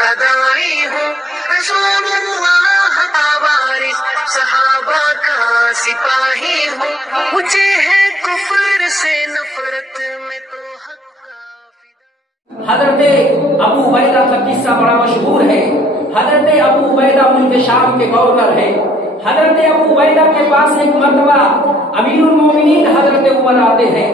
فدائی ہوں، رسول اللہ کا وارث صحابہ کا سپاہی ہوں، مجھے ہے کفر سے نفرت میں تو حق کا فدا۔ حضرت ابو عبیدہ کا قصہ بڑا مشہور ہے۔ حضرت ابو عبیدہ ملک شام کے گورنر ہے۔ حضرت ابو عبیدہ کے پاس ایک مرتبہ امیر المومنین حضرت عمر آتے ہیں۔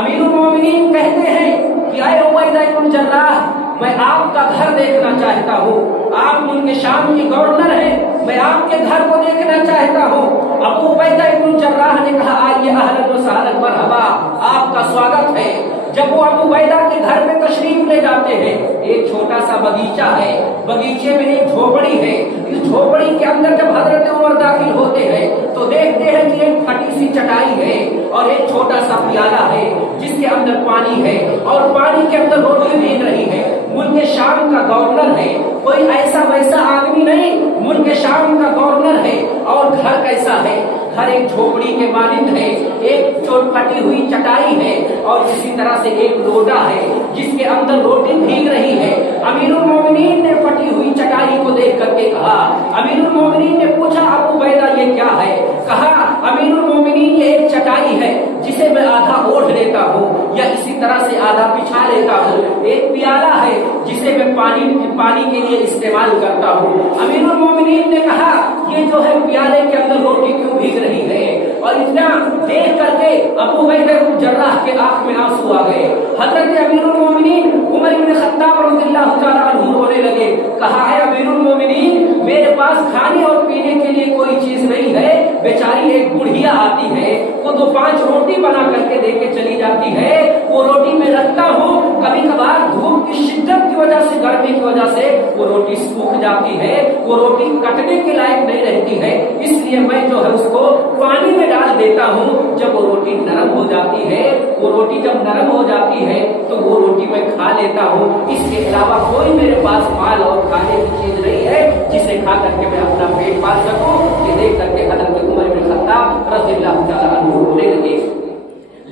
امیر المومنین کہتے ہیں کہ اے عبیدہ بن جراح، میں آپ کا گھر دیکھنا چاہتا ہوں، آپ ملک شام کے گورنر ہیں، میں آپ کے گھر کو دیکھنا چاہتا ہوں۔ ابو عبیدہ بن جراح نے کہا آئیے، اہلا و سہلا، مرحبا، آپ کا سواگت ہے۔ جب وہ ابو عبیدہ کے گھر میں تشریف لے جاتے ہیں، ایک چھوٹا سا باغیچہ ہے، باغیچے میں ایک جھوپڑی ہے۔ اس جھوپڑی کے اندر جب حضرت عمر داخل ہوتے ہیں تو دیکھتے ہیں کہ ایک پھٹی سی چٹائی ہے اور ایک چھوٹا سا پیالہ ہے جس کے اندر پانی ہے اور پانی کے اندر روٹی بھیگ رہی ہے۔ ملک شام کا گورنر ہے، کوئی ایسا ویسا آدمی نہیں، ملک شام کا گورنر ہے۔ اور گھر کیسا ہے؟ گھر ایک جھوپڑی کے مانند ہے، ایک پھٹی ہوئی چٹائی ہے اور اسی طرح سے ایک لوٹا ہے جس کے اندر روٹی بھیگ رہی ہے۔ امیر المومنین نے پھٹی ہوئی چٹائی کو دیکھ کر کے کہا، امیر المومنین نے پوچھا ابو عبیدہ یہ کیا ہے؟ کہا امیر المومنین یہ ایک چٹائی ہے جسے میں آدھا اوڑھ لیتا ہوں یا اسی طرح سے آدھا بچھا لیتا ہوں، ایک پیالہ ہے جسے میں پانی کے لیے استعمال کرتا ہوں۔ امیر المومنین نے کہا یہ جو ہے پیالے کے اندر روٹی کیوں بھیگ رہی ہے؟ اور اتنا دیکھ کر کے ابو عبیدہ بن جراح کے آنکھ میں آنسو آ گئے۔ حضرت امیر المومنین عمر بن خطاب رضی اللہ تعالیٰ عنہ رونے لگے۔ کہا ہے امیر المومنین میرے پاس کھانے اور پینے کے لیے کوئی چیز نہیں ہے، بیچاری ایک بڑھیا آتی ہے، وہ 2-5 روٹی بنا کر کے دے کے چلی جاتی ہے، وہ روٹی میں رکھتا ہوں، کبھی کبھار دھوپ کی شدت کی وجہ سے، گرمی کی وجہ سے وہ روٹی سوکھ جاتی ہے، وہ روٹی کٹنے کے لائق نہیں رہتی ہے، اس لیے میں جو ہے اس کو پانی میں ڈال دیتا ہوں، جب وہ روٹی نرم ہو جاتی ہے، وہ روٹی جب نرم ہو جاتی ہے تو وہ روٹی میں کھا لیتا ہوں، اس کے علاوہ کوئی میرے پاس مال اور کھانے کی چیز نہیں ہے جسے کھا کر کے میں اپنا پیٹ پال سکوں۔ یہ دیکھ کر کے حضرت عمر بن خطاب رضی اللہ تعالیٰ عنہ رونے لگے۔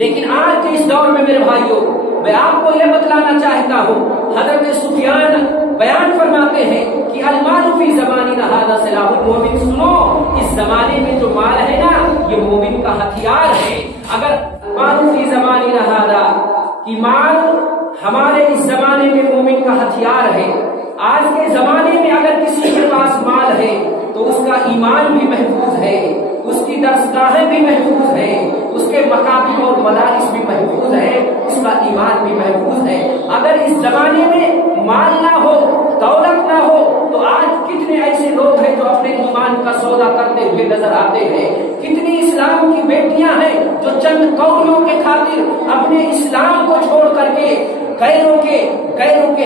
لیکن آج کے اس دور میں میرے بھائیوں، میں آپ کو یہ بتلانا چاہتا ہوں، حضرت سفیان بیان فرماتے ہیں کہ المال فی زماننا ھذا سلاح المؤمن۔ سنو، اس زمانے میں جو مال ہے نا، یہ مومن کا ہتھیار ہے۔ اگر مال فی زماننا ھذا کہ مال ہمارے اس زمانے میں مومن کا ہتھیار ہے۔ آج کے زمانے میں اگر کسی کے پاس مال ہے تو اس کا ایمان بھی محفوظ ہے، اس کی درسگاہیں بھی محفوظ ہے، اس کے مکاتب اور مدارس بھی محفوظ ہے، اس کا ایمان بھی محفوظ ہے۔ اگر اس زمانے میں مال نہ ہو، دولت نہ ہو، تو آج کتنے ایسے لوگ ہیں جو اپنے ایمان کا سودا کرتے ہوئے نظر آتے ہیں۔ کتنی اسلام کی بیٹیاں ہیں جو چند کوڑیوں کے خاطر اپنے اسلام کو چھوڑ کر کے غیروں کے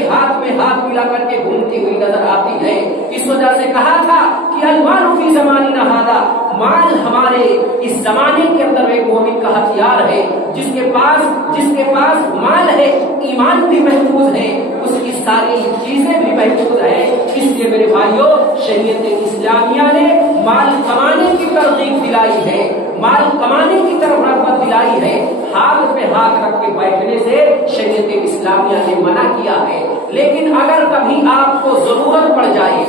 ہاتھ میں ہاتھ ملا کر کے گھومتی ہوئی نظر آتی ہے۔ اس وجہ سے کہا تھا کہ المال فی زماننا ھذا، مال ہمارے اس زمانے کے اندر ایک مومن کا ہتھیار ہے۔ جس کے پاس مال ہے، ایمان بھی محفوظ ہے، اس کی ساری چیزیں بھی محفوظ ہیں۔ اس لیے میرے بھائیوں، شریعت اسلامیہ نے مال کمانے کی ترغیب دلائی ہے، مال کمانے کی طرف رغبت دلائی ہے۔ ہاتھ پہ ہاتھ رکھ کے بیٹھنے سے شریعت اسلامیہ نے منع کیا ہے۔ لیکن اگر کبھی آپ کو ضرورت پڑ جائے،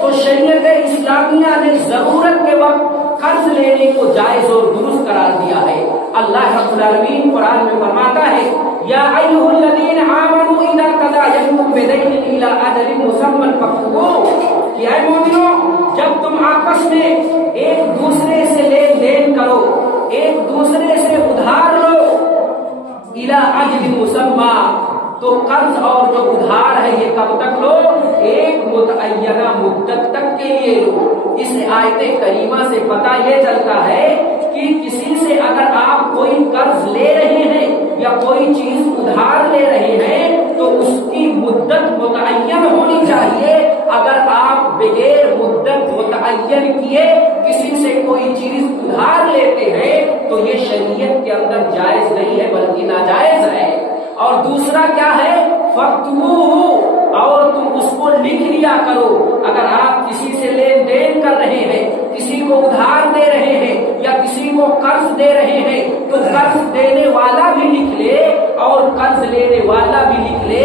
تو شریعت اسلامیہ نے ضرورت کے وقت قرض لینے کو جائز اور درست قرار دیا ہے۔ اللہ رب العالمین قرآن میں فرماتا ہے، یا ایھا الذین آمنوا اذا تداینتم بدین الی اجل مسمى فاکتبوہ، کہ اے مومنوں، جب تم آپس میں ایک دوسرے سے لین دین کرو، ایک دوسرے سے ادھار لو، الی اجل مسمى، تو قرض اور جو ادھار ہے یہ کب تک لو؟ ایک متعینہ مدت تک کے لیے لو۔ اس آیت کریمہ سے پتہ یہ چلتا ہے کہ کسی سے اگر آپ کوئی قرض لے رہے ہیں یا کوئی چیز ادھار لے رہے ہیں تو اس کی مدت متعین ہونی چاہیے۔ اگر آپ بغیر مدت متعین کیے کسی سے کوئی چیز ادھار لیتے ہیں تو یہ شریعت کے اندر جائز نہیں ہے بلکہ ناجائز ہے۔ اور دوسرا کیا ہے؟ فَاكْتُبُوهُ، اور تم اس کو لکھ لیا کرو۔ اگر آپ کسی سے لین دین کر رہے ہیں، کسی کو ادھار دے رہے ہیں یا کسی کو قرض دے رہے ہیں تو قرض دینے والا بھی لکھ لے اور قرض لینے والا بھی لکھ لے،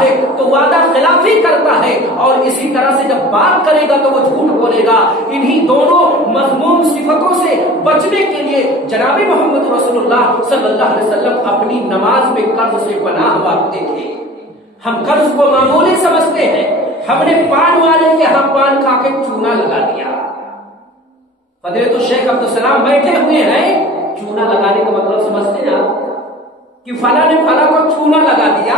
ہے تو وعدہ خلافی کرتا ہے، اور اسی طرح سے جب بات کرے گا تو وہ جھوٹ بولے گا۔ انہی دونوں مذموم صفتوں سے بچنے کے لیے جناب محمد رسول اللہ صلی اللہ علیہ وسلم اپنی نماز میں قرض سے پناہ مانگتے تھے۔ ہم قرض کو معمولی سمجھتے ہیں، ہم نے پان والے کے ہاں پان کھا کے چونا لگا دیا۔ فضیلت الشیخ عبدالسلام بیٹھے ہوئے ہیں، چونا لگانے کا مطلب سمجھتے ہیں آپ کہ فلاں نے فلاں کو چونا لگا دیا،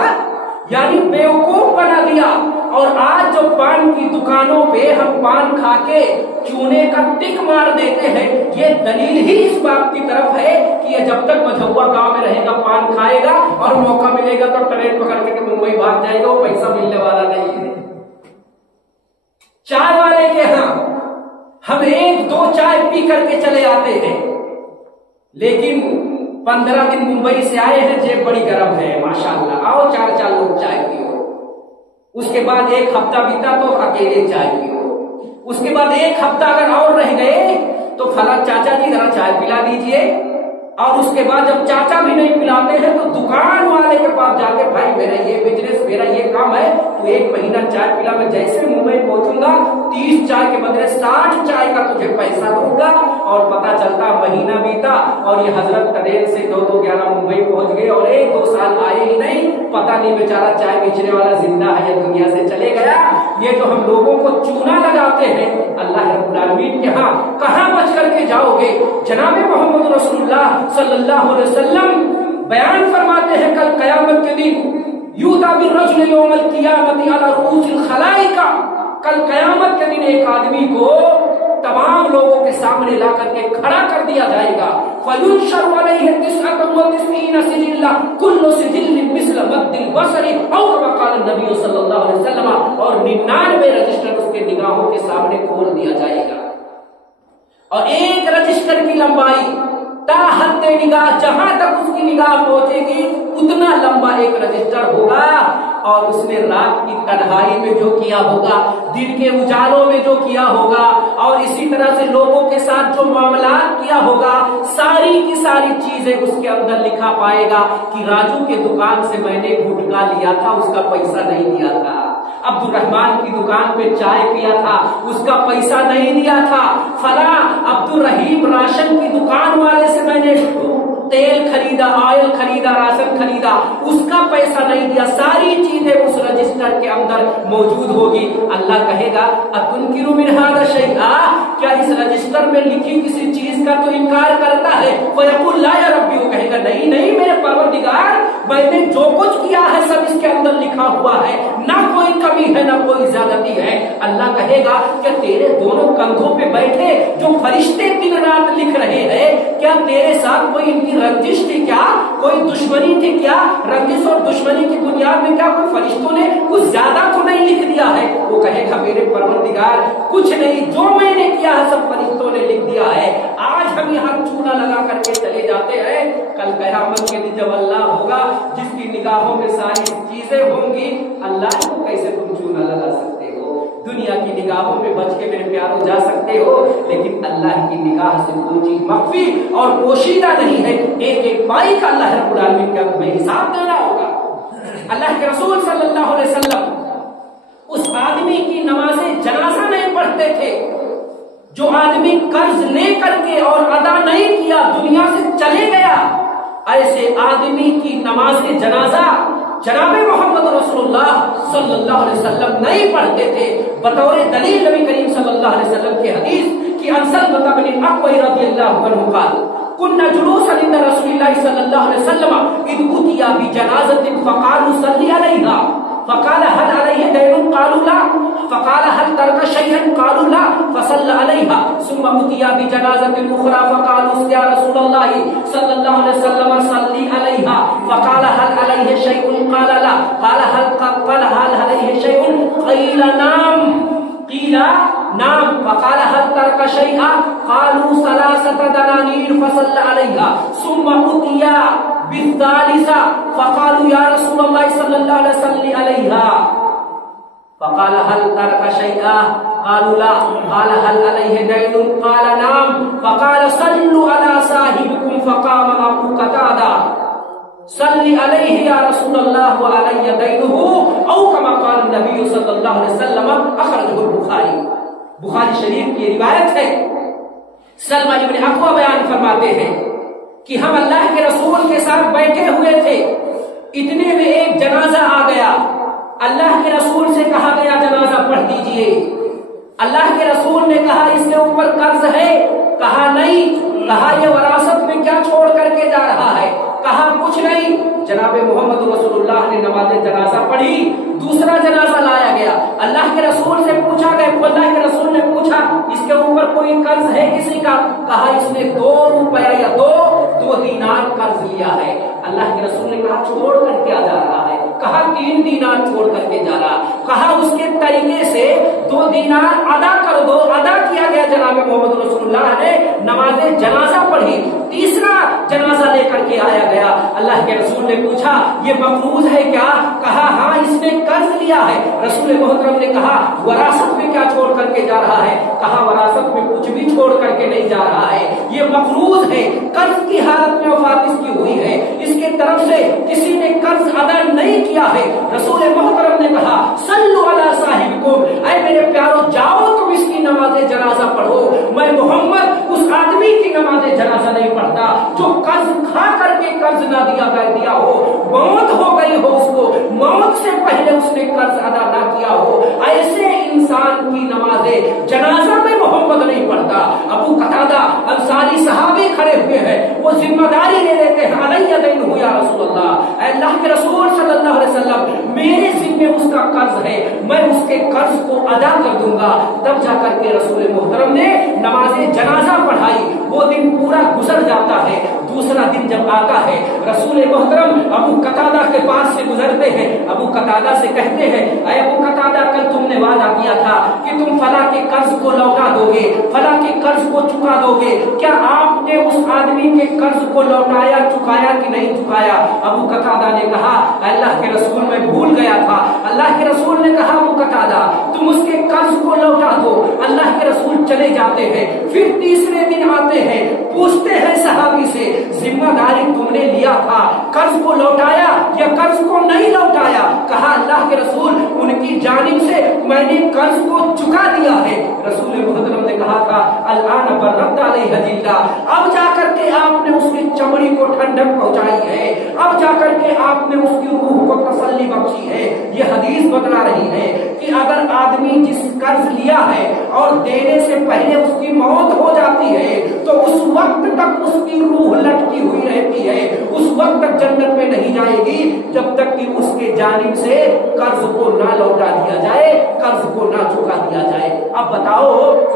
یعنی بیوقوف بنا دیا۔ اور آج جو پان کی دکانوں پہ ہم پان کھا کے چونے کا ٹک مار دیتے ہیں، یہ دلیل ہی اس بات کی طرف ہے کہ یہ جب تک مجھوا گاؤں میں رہے گا پان کھائے گا، اور موقع ملے گا تو ٹرین پکڑ کے ممبئی بھاگ جائے گا، وہ پیسہ ملنے والا نہیں ہے۔ چائے والے کے ہاں ہم 1-2 چائے پی کر کے چلے آتے ہیں، لیکن 15 دن ممبئی سے آئے ہیں، جیب بڑی گرم ہے، ماشاءاللہ، آؤ 4 لوگ چائے پیو۔ اس کے بعد 1 ہفتہ بیتا تو اکیلے چائے پیو۔ اس کے بعد 1 ہفتہ اگر اور رہ گئے تو فلاں چاچا جی ذرا چائے پلا دیجئے، اور اس کے بعد جب چاچا بھی نہیں پلاتے ہیں تو دکان والے کے پاس جا کے، بھائی میرا یہ بزنس، میرا یہ کام ہے، تو 1 مہینہ چائے پلا، میں جیسے ممبئی پہنچوں گا 30 چائے کے بدلے 60 چائے کا تجھے پیسہ دوں گا۔ اور پتا چلتا مہینہ بیتا اور یہ حضرت ٹرین سے 2-2-11 ممبئی پہنچ گئے، اور 1-2 سال آئے ہی نہیں، پتا نہیں بیچارہ چائے بیچنے والا زندہ ہے یا دنیا سے چلے گیا۔ یہ جو ہم لوگوں کو چونا لگاتے ہیں، اللہ رب العالمین کے ہاں کہاں بچ کر کے جاؤ گے؟ جناب محمد رسول اللہ صلی اللہ علیہ وسلم بیان فرماتے ہیں کل قیامت کے دن یوتا بالرجل یوم القیامت علی رؤوس الخلائق، کل قیامت کے دن ایک آدمی کو تمام لوگوں کے سامنے لا کر کے کھڑا کر دیا جائے گا۔ فَيُنشَرُ عَلَيْهِ 99 سجلا كل سجل مثل مد البصر او كما قال النبي صلی اللہ علیہ وسلم، اور 99 رجسٹر اس کے نگاہوں کے سامنے کھول دیا جائے گا، اور ایک رجسٹر کی لمبائی تا حد نگاہ، جہاں تک اس کی نگاہ پہنچے گی اتنا لمبا ایک رجسٹر ہوگا، اور اس نے رات کی تنہائی میں جو کیا ہوگا، دن کے اجالوں میں جو کیا ہوگا، اور اسی طرح سے لوگوں کے ساتھ جو معاملات کیا ہوگا، ساری کی ساری چیزیں اس کے اندر لکھا پائے گا کہ راجو کے دکان سے میں نے گٹکا لیا تھا، اس کا پیسہ نہیں دیا تھا، عبد الرحمان کی دکان پہ چائے پیا تھا، اس کا پیسہ نہیں دیا تھا، فلاں عبد الرحیم راشن کی دکان والے سے میں نے تیل خریدا، آئل خریدا، راشن خریدا، اس کا پیسہ نہیں دیا، ساری چیزیں اس رجسٹر کے اندر موجود ہوگی۔ اللہ کہے گا اتنکروا من ھذا شیئا، کیا اس رجسٹر میں لکھی کسی چیز کا تو انکار کرتا ہے؟ فیقول لا یا ربی، وہ کہے گا نہیں نہیں میرے پروردگار، میں نے جو کچھ کیا ہے سب اس کے اندر لکھا ہوا ہے، نہ کوئی کمی ہے نہ کوئی زیادتی ہے۔ اللہ کہے گا کہ تیرے دونوں کندھوں پہ بیٹھے جو فرشتے دن رات لکھ رہے ہیں، کیا تیرے ساتھ کوئی ان کی رنجش تھی کیا، کوئی دشمنی تھی کیا؟ رنجش اور دشمنی کی بنیاد میں کیا کوئی فرشتوں نے کچھ زیادہ تو نہیں لکھ دیا ہے؟ وہ کہے گا میرے پروردگار کچھ نہیں، جو میں نے کیا ہے سب فرشتوں نے لکھ دیا ہے۔ آج ہم یہاں چونا لگا کر کے چلے جاتے ہیں، کل قیامت کے دن جب اللہ ہوگا جس کی نگاہوں میں ساری چیزیں ہوں گی، اللہ کو کیسے تم چونا لگا سکتے ہو؟ دنیا کی نگاہوں میں بچ کے میرے پیاروں جا سکتے ہو، لیکن اللہ کی نگاہ سے کوئی چیز مخفی اور پوشیدہ نہیں ہے، ایک ایک پائی کا اللہ رب العالمین کا تمہیں حساب دینا ہوگا۔ اللہ کے رسول صلی اللہ علیہ وسلم اس آدمی کی نماز جنازہ نہیں پڑھتے تھے جو آدمی قرض لے کر کے اور ادا نہیں کیا دنیا سے چلے گیا، ایسے آدمی کی نماز جنازہ جناب محمد رسول اللہ صلی اللہ علیہ وسلم نہیں پڑھتے تھے۔ بطور دلیل نبی کریم صلی اللہ علیہ وسلم کی حدیث کی انسل بن الاقوع رضی اللہ عنہ قال كنا جلوسا عند رسول الله صلى الله عليه وسلم اذ اتي بجنازة فقالوا صل عليها فقال هل عليه دين قالوا لا فقال هل ترك شيئا قالوا لا فصلى عليها ثم اتي بجنازة اخرى فقالوا يا رسول الله صلى الله عليه وسلم صل عليها فقال هل عليه شيء قال لا قال هل عليه شيء قيل نعم قيل نعم فقال هل ترك شيئا قالوا 3 دنانير فصلى عليها ثم اتي بالثالثة فقالوا يا رسول الله صلى الله عليه وسلم عليها فقال هل ترك شيئا قالوا لا قال هل عليه دين قال نعم فقال صلوا على صاحبكم فقام أبو قتادة صل عليه يا رسول الله وعلي دينه او النبی صلی اللہ علیہ وسلم اخرجہ البخاری، بخاری شریف کی روایت ہے۔ سلمہ ابن اقوہ بیان فرماتے ہیں کہ ہم اللہ کے رسول کے ساتھ بیٹھے ہوئے تھے، اتنے میں ایک جنازہ آ گیا، اللہ کے رسول سے کہا گیا جنازہ پڑھ دیجئے۔ اللہ کے رسول نے کہا اس کے اوپر قرض ہے؟ کہا نہیں۔ کہا یہ وراثت میں کیا چھوڑ کر کے جا رہا ہے؟ کہا کچھ نہیں۔ جناب محمد رسول اللہ نے نماز جنازہ پڑھی، دوسرا جنازہ لایا گیا، اللہ کے رسول سے پوچھا گیا، اللہ کے رسول نے پوچھا اس کے اوپر کوئی قرض ہے کسی کا؟ کہا اس نے 2 روپیہ یا 2 دینار قرض لیا ہے۔ اللہ کے رسول نے کہا چھوڑ کر کیا جا رہا ہے؟ کہا 3 دینار چھوڑ کر کے جا رہا۔ کہا اس کے طریقے سے 2 دینار ادا کر دو۔ ادا کیا گیا، جناب محمد رسول اللہ نے نماز جنازہ پڑھی، تیسرا جنازہ لے کر کے آیا گیا۔ اللہ کے رسول نے پوچھا یہ مقروض ہے کیا؟ کہا ہاں اس نے قرض لیا ہے۔ رسول محترم نے کہا وراثت میں کیا چھوڑ کر کے جا رہا ہے؟ کہا وراثت میں کچھ بھی چھوڑ کر کے نہیں جا رہا ہے، یہ مقروض ہے، قرض کی حالت میں وفات اس کی ہوئی ہے، اس کے طرف سے کسی نے قرض ادا نہیں کیا ہے۔ رسول محترم نے کہا صلو علی صاحبکم، اے میرے پیارو جاؤ تم اس کی نماز جنازہ پڑھو، میں محمد اس آدمی کی نماز جنازہ نہیں پڑھتا جو قرض کھا کر کے قرض نہ دیا ہو، موت ہو گئی ہو اس کو، موت سے پہلے اس نے قرض ادا نہ کیا ہو، ایسے انسان کی نماز جنازہ میں محمد نہیں پڑھتا۔ ابو قتادہ انصاری صحابی کھڑے ہوئے ہیں، وہ ذمہ داری لے لیتے ہیں، علیہ دین ہو یا رسول اللہ، اے اللہ کے رسول صلی اللہ علیہ وسلم میرے ذمے اس کا قرض ہے، میں اس کے قرض کو ادا کر دوں گا۔ تب جا کر کے رسول محترم نے نماز جنازہ پڑھائی، وہ دن پورا گزر جاتا ہے، دوسرا دن جب آتا ہے رسول محترم ابو قتادہ کے پاس سے گزرتے ہیں، ابو قتادہ سے کہتے ہیں اے ابو قتادہ کل تم نے وعدہ کیا تھا کہ تم فلاں کے قرض کو لوٹا دو گے، فلاں کے قرض کو چکا دو گے، کیا آپ نے اس آدمی کے قرض کو لوٹایا چکایا کہ نہیں چکایا؟ ابو قتادہ نے کہا اللہ کے رسول میں بھول گیا تھا۔ اللہ کے رسول نے کہا ابو قتادہ تم اس کے قرض کو لوٹا دو۔ اللہ کے رسول چلے جاتے ہیں، پھر تیسرے دن آتے ہیں، پوچھتے ہیں صحابی سے ذمہ داری تم نے لیا تھا، قرض کو لوٹایا یا قرض کو نہیں لوٹایا؟ کہا اللہ کے رسول ان کی جانب سے میں نے قرض کو چکا دیا ہے۔ رسول محترم نے کہا تھا الآن برد علیہ جلدہ، اب جا کر کے آپ نے اس کی چمڑی کو ٹھنڈک پہنچائی ہے، اب جا کر کے آپ نے اس کی روح کو تسلی بخشی ہے۔ یہ حدیث بتلا رہی ہے کہ اگر آدمی جس قرض لیا ہے اور دینے سے پہلے اس کی موت ہو جاتی ہے تو اس وقت تک اس کی روح لٹکی ہوئی رہتی ہے، اس وقت تک جنت میں نہیں جائے گی جب تک کہ اس کے جانب سے قرض کو نہ لوٹا دیا جائے، قرض کو نہ چکا دیا جائے۔ اب بتاؤ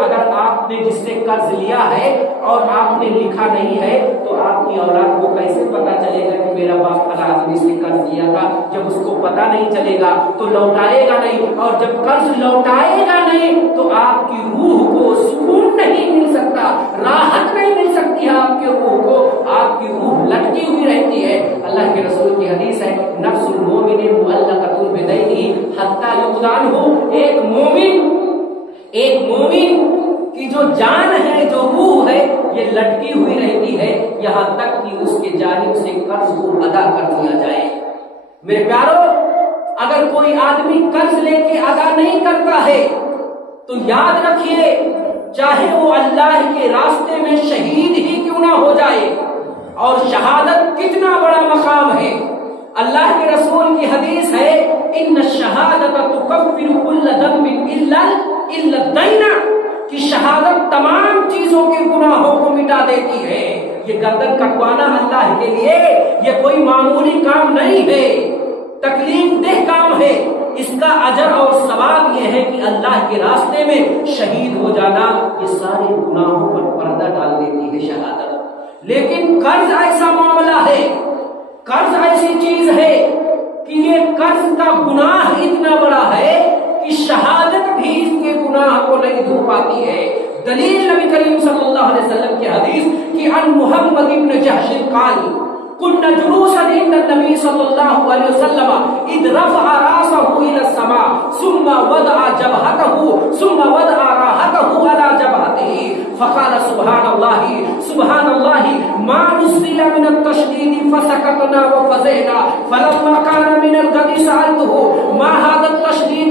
اگر آپ نے جس سے قرض لیا ہے اور آپ نے لکھا نہیں ہے تو آپ کی اولاد کو کیسے پتا چلے گا کہ میرا باپ فلاں آدمی سے قرض لیا تھا؟ جب اس کو پتا نہیں چلے گا تو لوٹائے گا نہیں، اور جب قرض لوٹائے گا نہیں تو آپ کی روح کو سکون نہیں مل سکتا، راحت نہیں مل سکتی ہے آپ کی روح کو، آپ کی روح لٹکی ہوئی رہتی ہے۔ اللہ کے رسول کی حدیث ہے نفس المومن معلقۃ بدینہ حتی یقضی عنہ، ایک مومن کی جو جان ہے، جو روح ہے، یہ لٹکی ہوئی رہتی ہے یہاں تک کہ اس کے جانب سے قرض کو ادا کر دیا جائے۔ میرے پیارو اگر کوئی آدمی قرض لے کے ادا نہیں کرتا ہے تو یاد رکھیے چاہے وہ اللہ کے راستے میں شہید ہی کیوں نہ ہو جائے، اور شہادت کتنا بڑا مقام ہے۔ اللہ کے رسول کی حدیث ہے ان الشہادۃ تکفر کل ذنب الا الدین، کہ شہادت تمام چیزوں کے گناہوں کو مٹا دیتی ہے۔ یہ گردن کٹوانا اللہ کے لیے یہ کوئی معمولی کام نہیں ہے، تکلیف دہ کام ہے۔ اس کا اجر اور ثواب یہ ہے کہ اللہ کے راستے میں شہید ہو جانا یہ سارے گناہوں پر پردہ ڈال دیتی ہے شہادت۔ لیکن قرض ایسا معاملہ ہے، قرض ایسی چیز ہے کہ یہ قرض کا گناہ اتنا بڑا ہے کہ شہادت بھی اس کے گناہ کو نہیں دھو پاتی ہے۔ دلیل نبی کریم صلی اللہ علیہ وسلم کی حدیث کہ عن محمد بن جحش قال كنا جلوسا عند النبي صلى الله عليه وسلم اذ رفع راسه الى السماء ثم وضع جبهته ثم وضع راحته على جبهته فقال سبحان الله ما نزل من التشديد فسكتنا وفزعنا فلما كان من الغد سألته ما هذا التشديد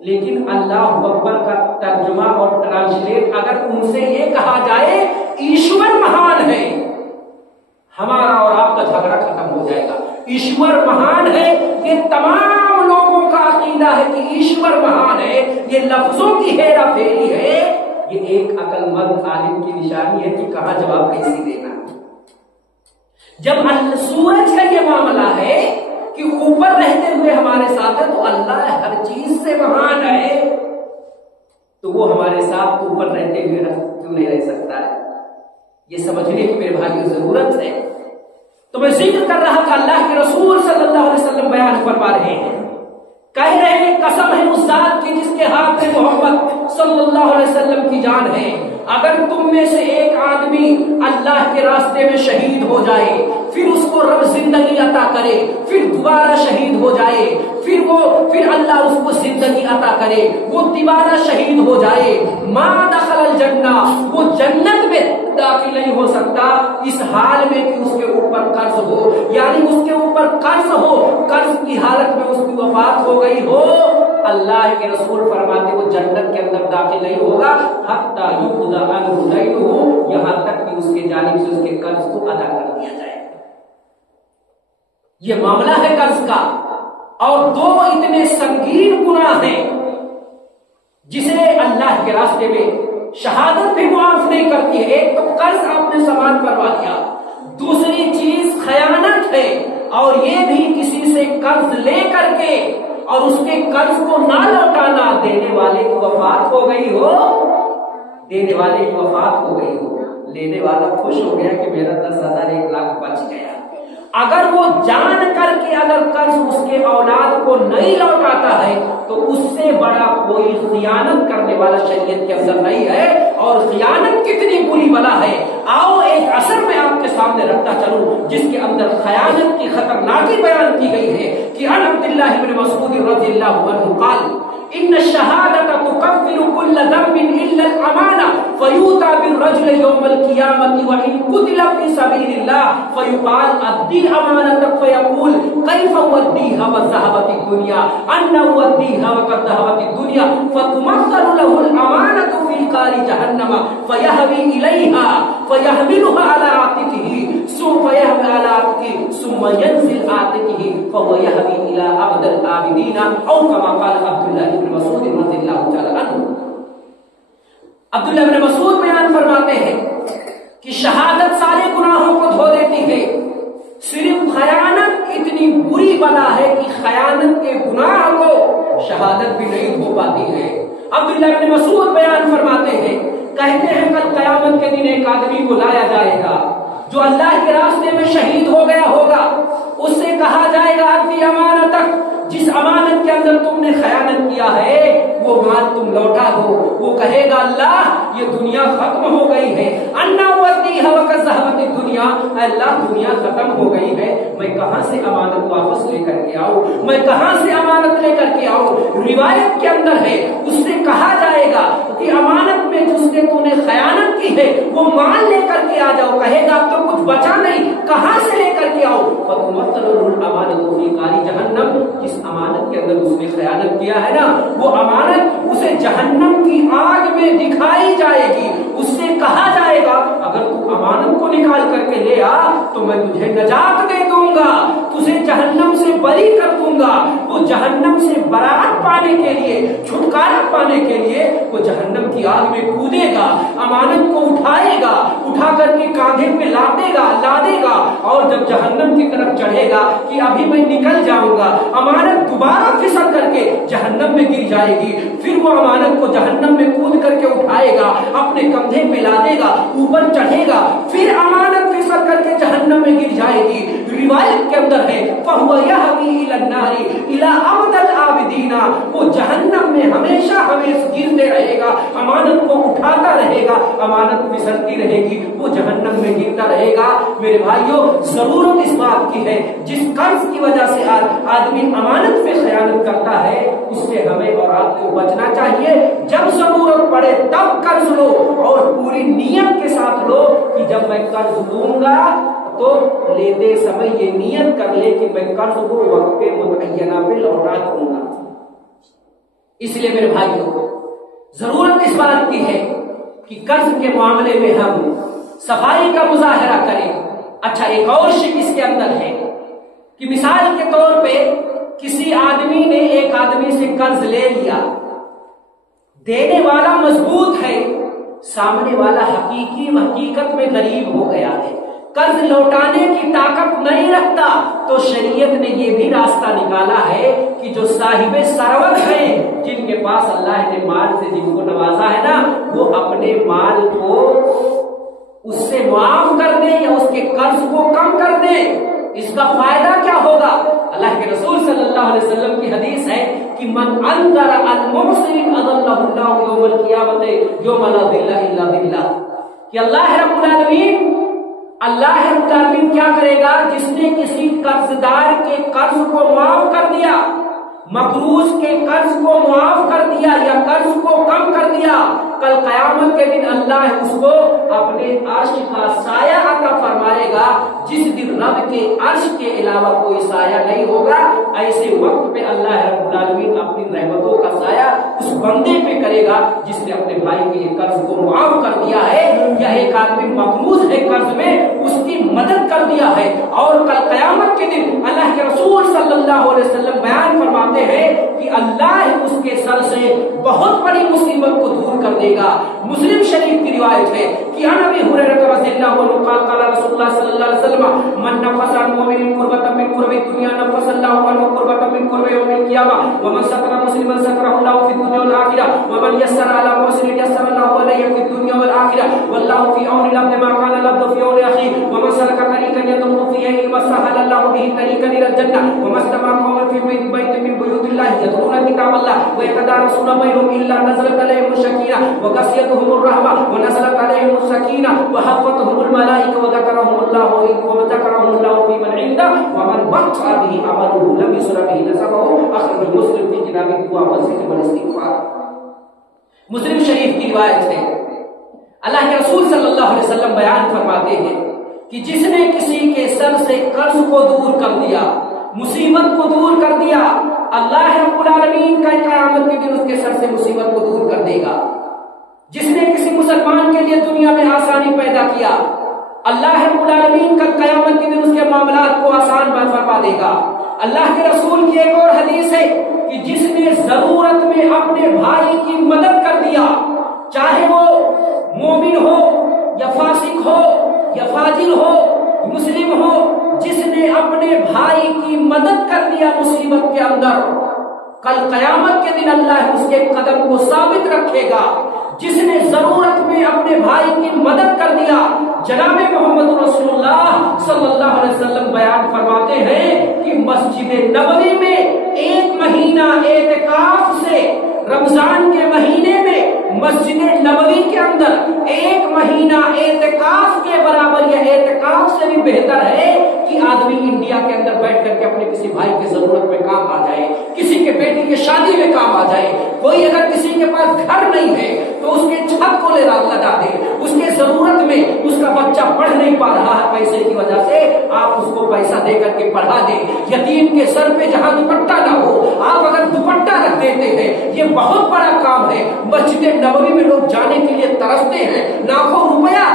لیکن اللہ اکبر کا ترجمہ اور ٹرانسلیٹ اگر ان سے یہ کہا جائے ایشور مہان ہے، ہمارا اور آپ کا جھگڑا ختم ہو جائے گا۔ ایشور مہان ہے، یہ تمام لوگوں کا عقیدہ ہے کہ ایشور مہان ہے، یہ لفظوں کی ہیرا پھیری ہے، یہ ایک عقل مند عالم کی نشانی ہے کہ کہاں جواب کیسے دینا۔ جب سورج کا یہ معاملہ ہے کہ اوپر رہتے ہوئے ہمارے ساتھ ہے تو اللہ ہر چیز سے مہان ہے، تو وہ ہمارے ساتھ اوپر رہتے ہوئے کیوں نہیں رہ سکتا ہے؟ یہ سمجھنے کی میرے بھائیوں ضرورت ہے۔ تو میں ذکر کر رہا تھا اللہ کے رسول صلی اللہ علیہ وسلم بیان فرما رہے ہیں، کہہ رہے ہیں قسم ہے اس ذات کی جس کے ہاتھ میں محمد صلی اللہ علیہ وسلم کی جان ہے، اگر تم میں سے ایک آدمی اللہ کے راستے میں شہید ہو جائے، پھر اس کو رب زندگی عطا کرے، پھر دوبارہ شہید ہو جائے، پھر اللہ اس کو زندگی عطا کرے، وہ دوبارہ شہید ہو جائے، ما دخل الجنہ، وہ جنت میں داخل نہیں ہو سکتا اس حال میں کہ اس کے اوپر قرض ہو، یعنی اس کے اوپر قرض ہو، قرض کی حالت میں اس کی وفات ہو گئی ہو، اللہ کے رسول فرماتے وہ جنت کے اندر داخل نہیں ہوگا حتی یقضی عنہ دینہ، یہاں تک کہ اس کے جانب سے اس کے قرض کو ادا کر دیا جائے۔ یہ معاملہ ہے قرض کا، اور دو اتنے سنگین گناہ ہیں جسے اللہ کے راستے میں شہادت بھی معاف نہیں کرتی ہے۔ ایک تو قرض آپ نے سامان کروا دیا، دوسری چیز خیانت ہے، اور یہ بھی کسی سے قرض لے کر کے اور اس کے قرض کو نہ لوٹانا، دینے والے کی وفات ہو گئی ہو، دینے والے کی وفات ہو گئی ہو، لینے والا خوش ہو گیا کہ میرا 10,000 1 لاکھ بچ گیا، اگر وہ جان کر کے اگر قرض اس کے اولاد کو نہیں لوٹاتا ہے تو اس سے بڑا کوئی خیانت کرنے والا شریعت کے اندر نہیں ہے۔ اور خیانت کتنی بری بلا ہے، آؤ ایک اثر میں آپ کے سامنے رکھتا چلوں جس کے اندر خیانت کی خطرناکی بیان کی گئی ہے کہ عن عبداللہ بن مسعود رضی اللہ عنہ قال ان الشہادۃ تکفر کل ذنب الا الامانہ فیؤتی بالرجل یوم القیامۃ وان قتل فی سبیل اللہ فیقال ادی امانتک فیقول کیف اودیها وذهبت الدنیا ان اودیها وقد ذهبت الدنیا فتمثل له الامانۃ فی قار جہنم فیهوی الیها فیحملها على عاتقه ثم ينزل عاتقه فهو يهوي الى ابد الآبدین او كما قال عبداللہ بن مسعود رضی اللہ تعالی عنہ۔ عبداللہ بن مسعود بیان فرماتے ہیں کہ شہادت سارے گناہوں کو دھو دیتی ہے، صرف خیانت اتنی بری بلا ہے کہ خیانت کے گناہ کو شہادت بھی نہیں دھو پاتی ہے۔ عبداللہ بن مسعود بیان فرماتے ہیں، کہتے ہیں کل قیامت کے دن ایک آدمی کو لایا جائے گا جو اللہ کے راستے میں شہید ہو گیا ہوگا، اس سے کہا جائے گا اپنی امانتک، جس امانت کے اندر تم نے خیانت کیا ہے وہ مال تم لوٹا دو۔ وہ کہے گا اللہ یہ دنیا ختم ہو گئی ہے، انا ودیها وقد ذهبت الدنیا، اللہ دنیا ختم ہو گئی ہے، میں کہاں سے امانت واپس لے کر کے آؤں، میں کہاں سے امانت لے کر کے آؤں۔ روایت کے اندر ہے اس سے کہا جائے گا کہ امانت میں جس نے تو نے خیانت کی ہے وہ مال لے کر کے آ جاؤ، کہے گا تو کچھ بچا نہیں، کہاں سے لے کر کے آؤ۔ فتمثل الامانۃ فی قار جہنم، جس امانت کے اندر اس نے خیانت کیا ہے نا وہ امانت اسے جہنم کی آگ میں دکھائی جائے گی، اس سے کہا جائے گا اگر تو امانت کو نکال کر کے لے آ تو میں تجھے نجات دے دوں گا، تجھے جہنم سے بری کر دوں گا۔ وہ جہنم سے برات پانے کے لیے، چھٹکارا پانے کے لیے وہ جہنم کی آگ میں کودے گا، امانت کو اٹھائے گا، اٹھا کر کے کاندھے پہ لادے گا اور جب جہنم کی طرف چڑھے گا کہ ابھی میں نکل جاؤں گا، امانت دوبارہ پھسل کر کے جہنم میں گر جائے گی، پھر وہ امانت کو جہنم میں کود کر کے اٹھائے گا، اپنے کندھے پہ لادے گا، اوپر چڑھے گا، پھر امانت پھسل کر کے جہنم میں گر جائے گی۔ روایت کے اندر ہے فَهُوَ يَهْوِي إِلَى النَّارِ إِلَى أَبَدِ الْآبِدِينَ، وہ جہنم میں ہمیشہ گرتے رہے گا، امانت کو اٹھاتا رہے گا، امانت پھسلتی رہے گی، وہ جہنم میں گرتا رہے گا۔ میرے بھائیوں ضرورت اس بات کی ہے جس قرض کی وجہ سے آدمی امانت پہ خیانت کرتا ہے اس سے ہمیں اور آپ کو بچنا چاہیے۔ جب ضرورت پڑے تب قرض لو اور پوری نیت کے ساتھ لو کہ جب میں قرض لوں گا تو لیتے سمے یہ نیت کر لے کہ میں قرض کو وقت متعینہ پہ لوٹا دوں گا۔ اس لیے میرے بھائیوں ضرورت اس بات کی ہے کہ قرض کے معاملے میں ہم صفائی کا مظاہرہ کریں۔ اچھا، ایک اور شک اس کے اندر ہے کہ مثال کے طور پہ کسی آدمی نے ایک آدمی سے قرض لے لیا، دینے والا مضبوط ہے، سامنے والا حقیقت میں غریب ہو گیا ہے، قرض لوٹانے کی طاقت نہیں رکھتا، تو شریعت نے یہ بھی راستہ نکالا ہے کہ جو صاحب ثروت ہیں، جن کے پاس اللہ نے مال سے جن کو نوازا ہے نا، وہ اپنے مال کو اس سے معاف کر دیں یا اس کے قرض کو کم کر دیں۔ اس کا فائدہ کیا ہوگا؟ اللہ کے رسول صلی اللہ علیہ وسلم کی حدیث ہے کہ من انذر المحسن اذلہ اللہ یوم القیامت یوم لا ذل الا ذلہ، کہ اللہ رب العالمین کیا کرے گا؟ جس نے کسی قرضدار کے قرض کو معاف کر دیا، مقروض کے قرض کو معاف کر دیا یا قرض کو کم کر دیا، کل قیامت کے دن اللہ اس کو اپنے عرش کا سایہ عطا فرمائے گا، جس دن رب کے عرش کے علاوہ کوئی سایہ نہیں ہوگا۔ ایسے وقت پہ اللہ رب العالمین اپنی رحمتوں کا سایہ اس بندے پہ کرے گا جس نے اپنے بھائی کے لیے قرض کو معاف کر دیا ہے، یا ایک آدمی مقروض ہے قرض میں، اس کی مدد کر دیا ہے۔ اور کل قیامت کے دن اللہ کے رسول صلی اللہ علیہ وسلم بیان فرماتے ہیں کہ اللہ اس کے سر سے بہت بڑی مصیبت کو دور کر دے گا۔ مسلم شریف کی روایت ہے کہ عن ابی ہریرہ رضی اللہ عنہ قال قال رسول اللہ صلی اللہ علیہ وسلم من نفس عن مؤمن كربة من كرب الدنيا نفس الله عنه كربة من كرب يوم القيامة ومن ستر مسلما ستره الله في الدنيا والآخرة ومن يسر على محسن يسر الله عليه في الدنيا والآخرة والله في عون العبد ما كان العبد في عون أخيه ومن سلك طريقا يطلب فيه علما سهل الله به طريقا إلى الجنة وما اجتمع قوم في بيت من بيوت الله يتلون كتاب الله ويتدارسون بينهم إلا نزلت عليهم السكينة وغشيتهم الرحمة ونزلت عليهم السكينة وحفتهم الملائكة وذكرهم الله في من عنده ومن بطأ به عمله لم يسر به نسبه أخرجه مسلم في كتاب الدعاء والذكر والاستغفار۔ مسلم شریف کی روایت ہے، اللہ کے رسول صلی اللہ علیہ وسلم بیان فرماتے ہیں کہ جس نے کسی کے سر سے قرض کو دور کر دیا، مصیبت کو دور کر دیا، اللہ رب العالمین کا قیامت کے دن اس کے سر سے مصیبت کو دور کر دے گا۔ جس نے کسی مسلمان کے لیے دنیا میں آسانی پیدا کیا، اللہ رب العالمین کا قیامت کے دن اس کے معاملات کو آسان فرما دے گا۔ اللہ کے رسول کی ایک اور حدیث ہے کہ جس نے ضرورت میں اپنے بھائی کی مدد کر دیا، چاہے وہ مومن ہو یا فاسق ہو یا فاجر ہو، مسلم ہو، جس نے اپنے بھائی کی مدد کر دیا مصیبت کے اندر، کل قیامت کے دن اللہ اس کے قدم کو ثابت رکھے گا۔ جس نے ضرورت میں اپنے بھائی کی مدد کر دیا، جناب محمد رسول اللہ صلی اللہ علیہ وسلم بیان فرماتے ہیں کہ مسجد نبوی میں ایک مہینہ اعتکاف سے، رمضان کے مہینے میں مسجد نبوی کے اندر ایک مہینہ اعتکاف کے برابر یا اعتکاف سے بھی بہتر ہے کہ آدمی انڈیا کے اندر بیٹھ کر کے اپنے کسی بھائی کی ضرورت میں کام آ جائے، کسی کے بیٹی کی شادی میں کام آ جائے۔ کوئی اگر کسی کے پاس گھر نہیں ہے تو اس کے چھت کو لگا دے، اس کے ضرورت میں اس کا بچہ پڑھ نہیں پا رہا ہے پیسے کی وجہ سے، آپ اس کو پیسہ دے کر کے پڑھا دیں۔ یتیم کے سر پہ جہاں دوپٹہ نہ ہو، آپ اگر دوپٹہ رکھ دیتے ہیں، یہ بہت بڑا کام ہے۔ مسجد نبوی میں لوگ جانے کے لیے ترستے ہیں، لاکھوں روپیہ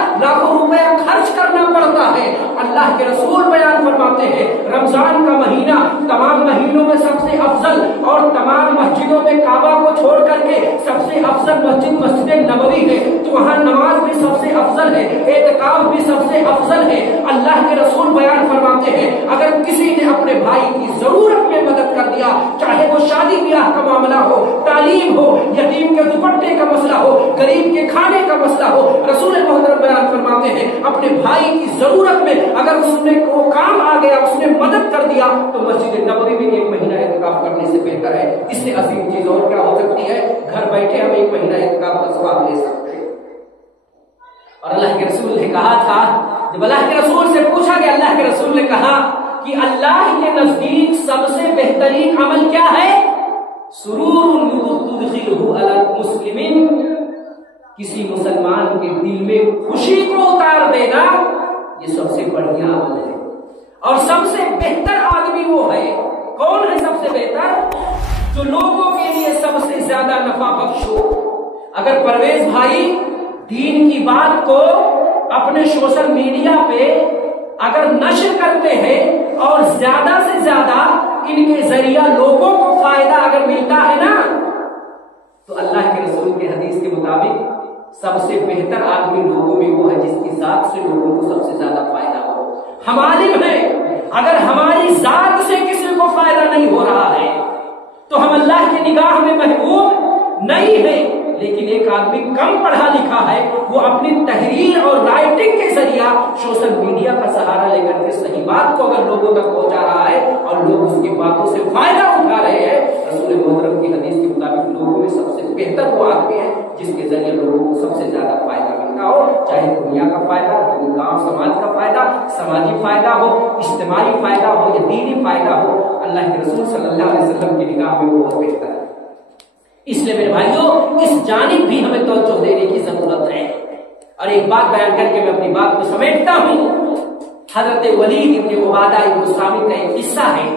خرچ کرنا پڑتا ہے۔ اللہ کے رسول بیان فرماتے ہیں رمضان کا مہینہ تمام مہینوں میں سب سے افضل، اور تمام مسجدوں میں کعبہ کو چھوڑ کر کے سب سے افضل مسجد نبوی ہے، تو وہاں نماز بھی سب سے افضل ہے، اعتکاف بھی سب سے افضل ہے۔ اللہ کے رسول بیان فرماتے ہیں اگر کسی نے اپنے بھائی کی ضرورت میں مدد کر دیا، چاہے وہ شادی بیاہ کا معاملہ ہو، تعلیم ہو، یتیم کے دوپٹے کا مسئلہ ہو، غریب کے کھانے کا مسئلہ ہو، رسول محترم بیان فرماتے ہیں اپنے بھائی کی ضرورت میں اگر اس نے وہ کام آ گیا، اس نے مدد کر دیا، تو مسجد نبوی میں ایک مہینہ اعتکاف کرنے سے بہتر ہے۔ اس سے عظیم چیز اور کیا ہو سکتی ہے؟ گھر بیٹھے ہم ایک مہینہ اعتکاف کا ثواب لے سکتے ہیں۔ اور اللہ کے رسول نے کہا تھا، جب اللہ کے رسول سے پوچھا گیا، اللہ کے رسول نے کہا کہ اللہ کے نزدیک سب سے بہترین عمل کیا ہے؟ سرور تدخلہ علی المسلمین، کسی مسلمان کے دل میں خوشی کو اتار دینا، یہ سب سے بڑھیا عمل ہے۔ اور سب سے بہتر آدمی وہ ہے، کون ہے سب سے بہتر؟ جو لوگوں کے لیے سب سے زیادہ نفع بخش ہو۔ اگر پرویز بھائی دین کی بات کو اپنے سوشل میڈیا پہ اگر نشر کرتے ہیں اور زیادہ سے زیادہ ان کے ذریعہ لوگوں کو فائدہ اگر ملتا ہے نا، تو اللہ کے رسول کے حدیث کے مطابق سب سے بہتر آدمی لوگوں میں وہ ہے جس کی ذات سے لوگوں کو سب سے زیادہ فائدہ ہو۔ ہم عالم ہیں، اگر ہماری ذات سے کسی کو فائدہ نہیں ہو رہا ہے تو ہم اللہ کی نگاہ میں محبوب نہیں ہیں۔ لیکن ایک آدمی کم پڑھا لکھا ہے، وہ اپنی تحریر اور رائٹنگ کے ذریعہ سوشل میڈیا کا سہارا لے کر کے صحیح بات کو اگر لوگوں تک پہنچا رہا ہے اور لوگ اس کی باتوں سے فائدہ اٹھا رہے ہیں، رسول محترم کی حدیث کے مطابق لوگوں میں سب سے بہتر وہ آدمی ہے جس کے ذریعے لوگوں کو سب سے زیادہ فائدہ ملتا ہو، چاہے دنیا کا فائدہ، گاؤں سماج کا فائدہ، سماجی فائدہ ہو، اجتماعی فائدہ ہو یا دینی فائدہ ہو، اللہ کے رسول صلی اللہ علیہ وسلم کی نگاہ میں وہ بہت بہتر ہے۔ اس لیے میرے بھائیوں اس جانب بھی ہمیں توجہ دینے کی ضرورت ہے۔ اور ایک بات بیان کر کے میں اپنی بات کو سمیٹتا ہوں۔ حضرت ولید ابن عبادہ ابن صامت کا ایک قصہ ہے،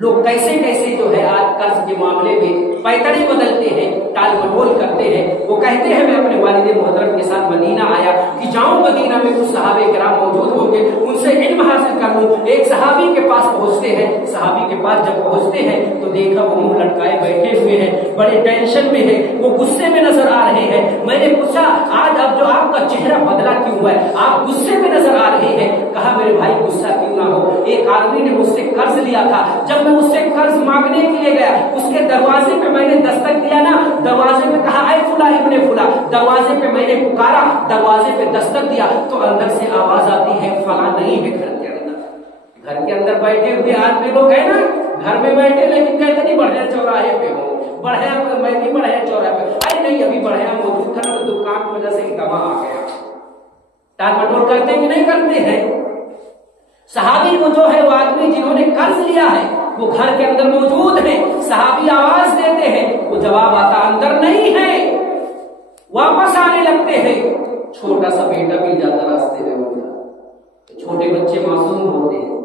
لوگ کیسے کیسے جو ہے آج قرض کے معاملے میں پیکڑی بدلتے ہیں، ٹال مٹول کرتے ہیں۔ وہ کہتے ہیں میں اپنے والد محترم کے ساتھ مدینہ آیا کہ جاؤں مدینہ میں کچھ صحابہ کرام موجود ہوں گے، ان سے علم حاصل کر لوں۔ ایک صحابی کے پاس پہنچتے ہیں، صحابی کے پاس جب پہنچتے ہیں تو دیکھا وہ منہ لٹکائے بیٹھے ہوئے ہیں، بڑے ٹینشن میں ہے، وہ غصے میں نظر آ رہے ہیں۔ میں نے پوچھا آج اب جو آپ کا چہرہ بدلا کیوں ہے، آپ غصے میں نظر آ رہے ہیں؟ کہا میرے بھائی غصہ کیوں نہ ہو، ایک آدمی نے مجھ سے قرض لیا تھا، جب میں اس سے قرض مانگنے کے لیے گیا، اس کے دروازے پہ میں نے دستک دیا نا، دروازے پہ کہا اے فلاں ابن فلاں، دروازے پہ میں نے پکارا، دروازے پہ دستک دیا تو اندر سے آواز آتی ہے فلاں نہیں ہے گھر کے اندر۔ گھر کے اندر بیٹھے ہوئے آدمی لوگ ہیں نا، گھر میں بیٹھے لیکن کہتے نہیں بڑھیا چوراہے پہ ہو، بڑھیا میں بھی بڑھیا چوراہے پہ، ارے نہیں ابھی بڑھیا موجود تھا تو دکان کی وجہ سے دما آ گیا۔ ٹال مٹول کرتے کہ نہیں کرتے ہیں؟ صحابی کو جو ہے وہ آدمی جنہوں نے قرض لیا ہے وہ گھر کے اندر موجود ہیں، صحابی آواز دیتے ہیں، وہ جواب آتا اندر نہیں ہے، واپس آنے لگتے ہیں۔ چھوٹا سا بیٹا مل جاتا راستے میں، چھوٹے بچے معصوم ہوتے ہیں،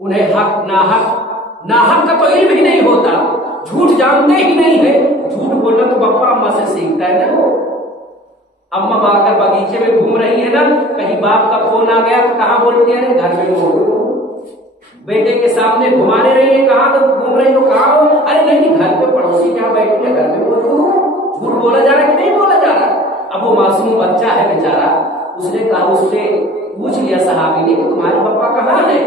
انہیں حق ناحق کا تو علم ہی نہیں ہوتا، جھوٹ جانتے ہی نہیں ہے۔ جھوٹ بولنا تو پپا اما سے سیکھتا ہے نا، اما باہر کر باغیچے میں گھوم رہی ہے نا، کہیں باپ کا فون آ گیا تو کہاں بولتے ہیں گھر میں موجود ہو، بیٹے کے سامنے گھمانے رہی ہے کہاں تو گھوم رہی ہو، کہاں ہو، ارے نہیں گھر پہ پڑوسی جہاں بیٹھی ہے گھر میں موجود ہو۔ جھوٹ بولا جا رہا ہے کہ نہیں بولا جا رہا؟ اب وہ معصوم بچہ ہے بیچارہ، اس نے کہا، اس سے پوچھ لیا صحابی نے کہ تمہارے پپا کہاں ہے،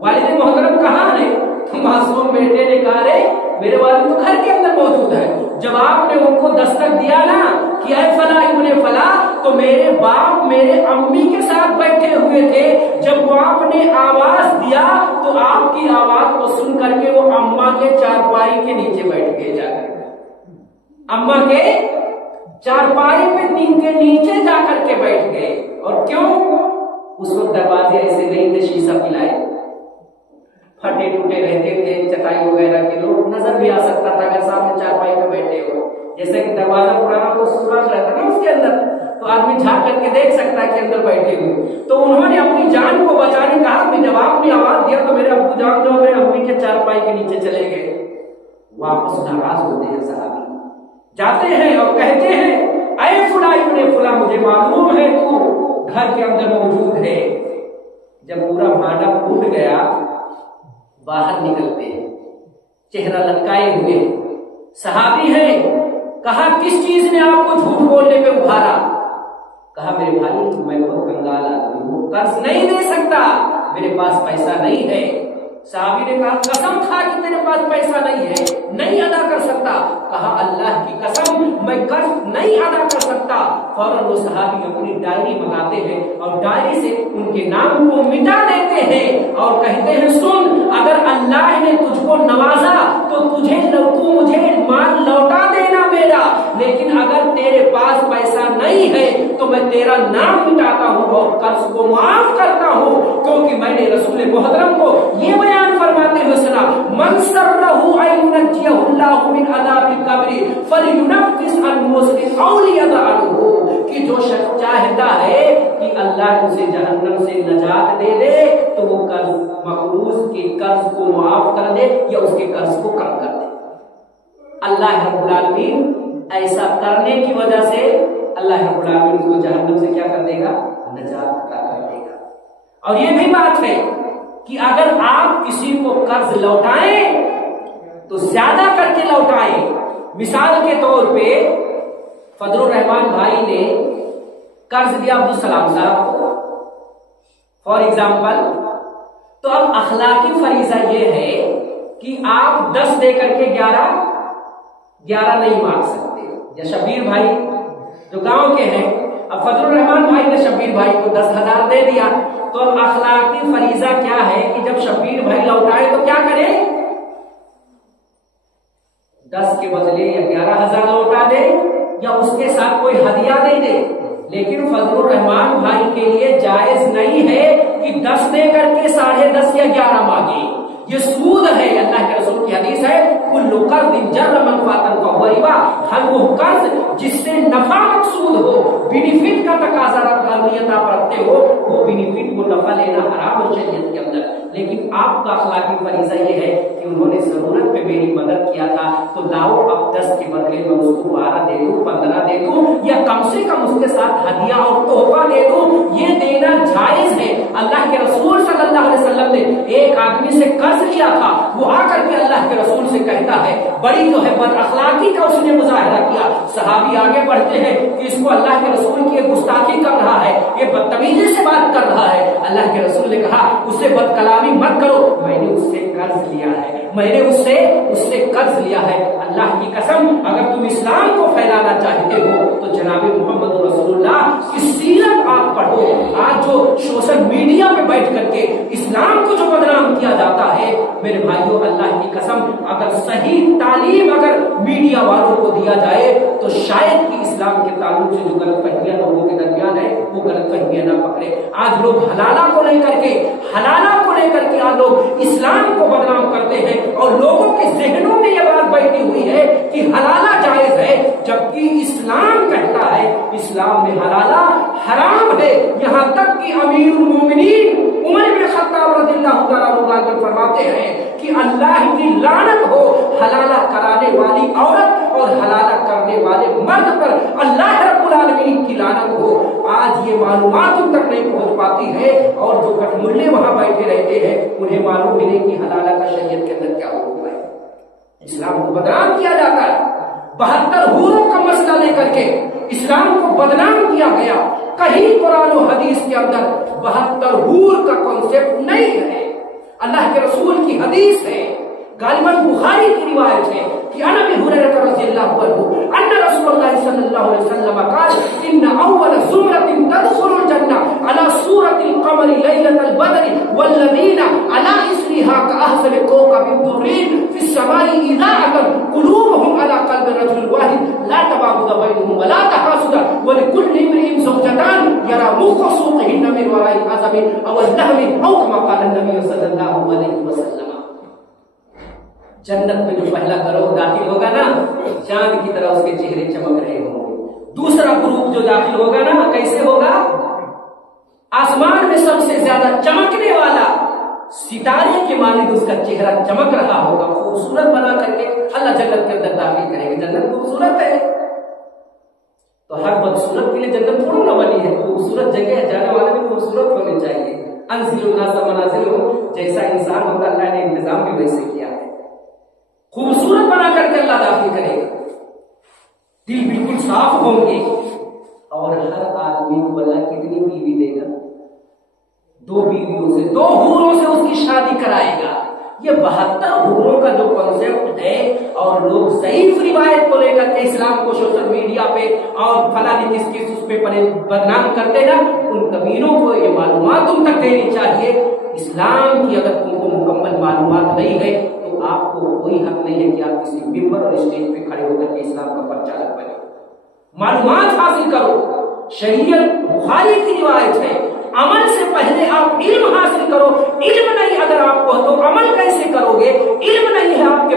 والد محترم کہاں ہے؟ تو معصوم بیٹے نے کہا رے میرے والد تو گھر کے اندر موجود ہے۔ جب آپ نے ان کو دستک دیا نا کہ اے فلاں ابن فلاں، تو میرے باپ میرے امی کے ساتھ بیٹھے ہوئے تھے، جب وہ آپ نے آواز دیا تو آپ کی آواز کو سن کر کے وہ اما کے چارپائی کے نیچے بیٹھ گئے، جا کر اما کے چارپائی پہ کے نیچے جا کر کے بیٹھ گئے۔ اور کیوں؟ اس وقت دروازے ایسے نہیں تھے شیشہ پلائے، پھٹے ٹوٹے رہتے تھے، چٹائی وغیرہ کے لوگ نظر بھی آ سکتا تھا اگر سامنے چارپائی پہ بیٹھے ہو، جیسے کہ دروازہ پرانا تو سوراخ رہتا نا اس کے اندر، تو آدمی جھانک کر کے دیکھ سکتا ہے کہ اندر بیٹھے ہوئے۔ تو انہوں نے اپنی جان کو بچانے کہا کہ جب آپ نے آواز دیا تو میرے ابو جان جو میرے امی کے چارپائی کے نیچے چلے گئے۔ واپس ناراض ہوتے ہیں صحابی، جاتے ہیں اور کہتے ہیں اے فلاں ابن فلاں، مجھے معلوم ہے تو گھر کے اندر موجود ہے۔ جب پورا ماڈا پھوٹ گیا باہر نکلتے ہیں، چہرہ لٹکائے ہوئے، صحابی ہے، کہا کس چیز نے آپ کو جھوٹ بولنے پہ ابھارا؟ کہا میرے بھائی میں بہت کنگال آدمی ہوں، قرض نہیں دے سکتا، میرے پاس پیسہ نہیں ہے۔ صحابی نے کہا قسم کھا کہ تیرے پاس پیسہ نہیں ہے، نہیں ادا کر سکتا؟ کہا اللہ کی قسم میں قرض نہیں ادا کر سکتا۔ فوراً وہ صحابی اپنی ڈائری منگاتے ہیں اور ڈائری سے ان کے نام کو مٹا دیتے ہیں اور کہتے ہیں سن، اگر اللہ نے تجھ کو نوازا تو تو مجھے مال لوٹا دینا میرا، لیکن اگر تیرے پاس پیسہ نہیں ہے تو میں تیرا نام مٹاتا ہوں اور قرض کو معاف کرتا ہوں، کیونکہ میں نے رسول محترم کو یہ بیان فرماتے ہوئے سنا من سرہ ان ینجیہ اللہ من عذاب القبر فلینفس عن مسلم او لیضع عنہ، کہ جو شخص چاہتا ہے کہ اللہ اسے جہنم سے نجات دے دے تو وہ قرض مقروض کے قرض کو معاف کر دے یا اس کے قرض کو کم کر دے۔ اللہ رب العالمین ایسا کرنے کی وجہ سے اللہ رب العالمین اس کو جہنم سے کیا کر دے گا؟ نجات عطا کر دے گا۔ اور یہ بھی بات ہے کہ اگر آپ کسی کو قرض لوٹائیں تو زیادہ کر کے لوٹائیں۔ مثال کے طور پہ فضل الرحمان بھائی نے قرض دیا عبدالسلام صاحب کو فار ایگزامپل، تو اب اخلاقی فریضہ یہ ہے کہ آپ 10 دے کر کے 11 نہیں مانگ سکتے۔ یا شبیر بھائی جو گاؤں کے ہیں، اب فضل الرحمان بھائی نے شبیر بھائی کو 10,000 دے دیا، تو اب اخلاقی فریضہ کیا ہے کہ جب شبیر بھائی لوٹائے تو کیا کرے؟ 10 کے بدلے یا 11,000 لوٹا دے یا اس کے ساتھ کوئی ہدیہ دے دے۔ لیکن فضل الرحمان بھائی کے لیے جائز نہیں ہے کہ 10 دے کر کے 10.5 یا 11 مانگے، یہ سود ہے۔ اللہ کے رسول کی حدیث ہے کل قرض جر منفعۃ فهو ربا، ہر وہ قرض جس سے نفع مقصود ہو، بینیفٹ کا تقاضا نیت آپ رکھتے ہو، وہ بینیفٹ کو نفع لینا حرام ہے شریعت کے اندر۔ لیکن آپ کا اخلاقی فریضہ یہ ہے کہ انہوں نے ضرورت پہ میری مدد کیا تھا، تو لاؤ اب 10 کے بدلے میں اس کو 12 دے دوں، 15 دے دوں، یا کم سے کم اس کے ساتھ ہدیہ اور تحفہ دے دوں، یہ دینا جائز ہے۔ اللہ کے رسول صلی اللہ علیہ وسلم نے ایک آدمی سے قرض لیا تھا، وہ آ کر کے اللہ کے رسول سے کہتا ہے، بڑی جو ہے بد اخلاقی کا اس نے مظاہرہ کیا۔ صحابی آگے بڑھتے ہیں کہ اس کو اللہ کے رسول کی گستاخی کر رہا ہے، یہ بدتمیزی سے بات کر رہا ہے۔ اللہ کے رسول نے کہا اسے بد کلامی مت کرو، میں نے اس سے قرض لیا ہے، میں نے اس سے قرض لیا ہے۔ اللہ کی قسم اگر تم اسلام کو پھیلانا چاہتے ہو تو جناب محمد رسول اللہ کی سیرت آپ پڑھو۔ آج جو سوشل میڈیا پہ بیٹھ کر کے اسلام کو جو بدنام کیا جاتا ہے، میرے بھائیوں اللہ کی قسم اگر صحیح تعلیم اگر میڈیا والوں کو دیا جائے تو شاید کہ اسلام کے تعلق سے جو غلط فہمیاں لوگوں کے درمیان ہے وہ غلط فہمیاں نہ پکڑے۔ آج لوگ حلالہ کو لے کر کے آج لوگ اسلام کو بدنام کرتے ہیں، اور لوگوں کے ذہنوں میں یہ بات بیٹھی ہوئی ہے کہ حلالہ جائز ہے، جبکہ اسلام کہتا ہے اسلام میں حلالہ حرام ہے۔ یہاں تک کہ امیر المومنین عمر بن خطاب رضی اللہ تعالیٰ عنہ فرماتے ہیں کہ اللہ کی لعنت ہو حلالہ کرانے والی عورت اور حلالہ کرنے والے مرد پر، اللہ رب العالمین کی لعنت ہو۔ آج یہ معلومات ان تک نہیں پہنچ پاتی ہے، اور جو کٹملے وہاں بیٹھے رہتے ہیں انہیں معلوم بھی نہیں کہ حلالہ کا شریعت کے اندر کیا حکم ہے۔ اسلام کو بدنام کیا جاتا ہے، 72 حوروں کا مسئلہ لے کر کے اسلام کو بدنام کیا گیا۔ کہیں قرآن و حدیث کے اندر 72 حور کا کانسیپٹ نہیں ہے۔ اللہ کے رسول کی حدیث ہے، غالباً بخاری کی روایت ہے کہ عن ابی ہریرہ رضی اللہ عنہ ان رسول اللہ صلی اللہ علیہ وسلم قال ان اول زمرة تدخل الجنة على صورة القمر ليلة البدر والذين على اثرها كأحسن كوكب الدرين في السماء إذاعة قلوبهم على قلب رجل واحد لا تباغض بينهم ولا تحاسد ولكل امرئ زوجتان يرى مخ سوقهن من وراء العظم او اللحم او كما قال النبي صلى الله عليه وسلم۔ جنت میں جو پہلا گروہ داخل ہوگا نا، چاند کی طرح اس کے چہرے چمک رہے ہوں گے۔ دوسرا گروپ جو داخل ہوگا نا، کیسے ہوگا؟ آسمان میں سب سے زیادہ چمکنے والا ستارے کے مانند اس کا چہرہ چمک رہا ہوگا، خوبصورت بنا کر کے اللہ جنت کے اندر داخل کرے گا۔ جنت خوبصورت ہے تو ہر بدصورت کے لیے جنت تھوڑا نہ بنی ہے، خوبصورت جگہ ہے، جانے والے بھی خوبصورت ہونے چاہیے۔ انزل الناس منازلهم، جیسا انسان ہوتا اللہ نے انتظام بھی ویسے کیا ہے، خوبصورت بنا کر کے اللہ داخل کرے گا۔ دل بالکل صاف ہوں گے، اور ہر آدمی کو اللہ کتنی بیوی دے گا؟ 2 بیویوں سے، 2 حوروں سے اس کی شادی کرائے گا۔ یہ 72 حوروں کا جو کنسپٹ ہے، اور لوگ ضعیف روایت کو لے کر کے اسلام کو سوشل میڈیا پہ اور فلاں کس اس پہ بدنام کرتے نا، ان کمینوں کو یہ معلومات تم تک دینی چاہیے۔ اسلام کی اگر تم کو مکمل معلومات نہیں ہے تو آپ کو کوئی حق نہیں ہے کہ آپ کسی ممبر اور اسٹیج پہ کھڑے ہو کر کے اسلام کا پرچارک بنے۔ معلومات حاصل کرو، شریعت بخاری کی روایت ہے، عمل سے پہلے آپ علم حاصل کرو۔ علم نہیں اگر آپ کو تو عمل کیسے کرو گے؟ علم نہیں ہے آپ کے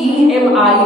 EMI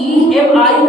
EMI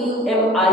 EMI